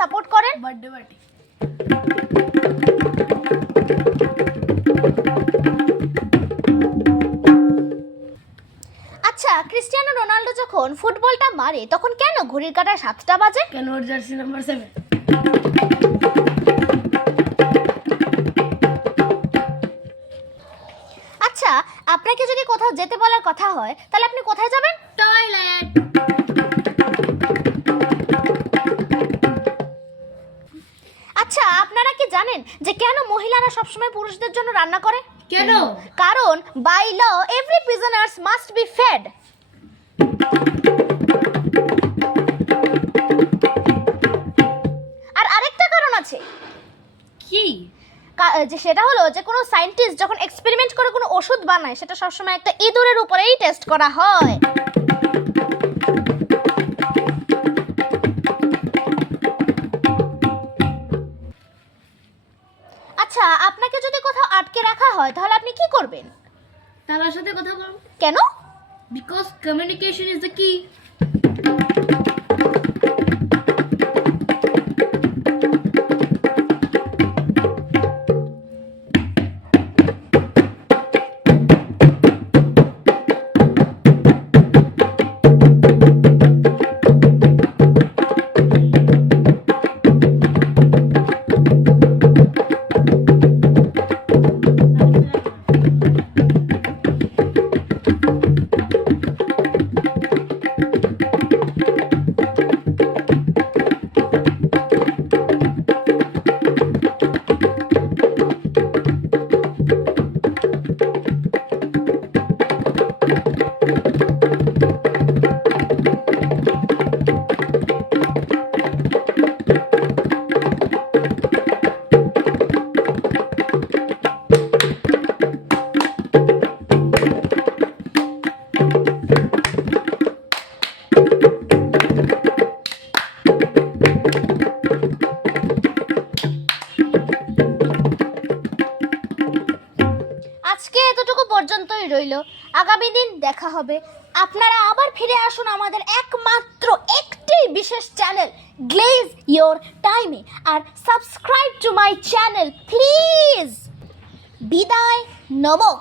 Support করেন? Birthday party. আচ্ছা Cristiano Ronaldo যখন ফুটবলটা মারে তখন কেন ঘড়ির কাঁটায় সাতটা বাজে? কেন ওর জার্সি নাম্বার সেভেন আচ্ছা আপনাকে যদি কোথাও যেতে বলার কথা হয় তাহলে আপনি কোথায় যাবেন? টয়লেট কি জানেন যে কেন মহিলারা সবসময় পুরুষদের জন্য রান্না করে? কেন? কারণ by law every prisoners must be fed আর আরেকটা কারণ আছে। কি? যে সেটা হলো যে কোনো সায়েন্টিস্ট যখন এক্সপেরিমেন্ট করে কোনো ওষুধ বানায় সেটা সবসময় একটা ইঁদুরের উপরেই টেস্ট করা হয়। আচ্ছা আপনাকে যদি কোথাও আটকে রাখা হয় তাহলে আপনি কি করবেন? তার সাথে কথা বলব কেন? বিকজ কমিউনিকেশন ইজ দ্য কি পর্যন্তই রইল। আগামী দিন দেখা হবে। আপনারা আবার ফিরে আসুন আমাদের একমাত্র একটি বিশেষ চ্যানেল, গ্লেজ ইয়োর টাইমে। আর subscribe to my channel, please. বিদায়, নমঃ।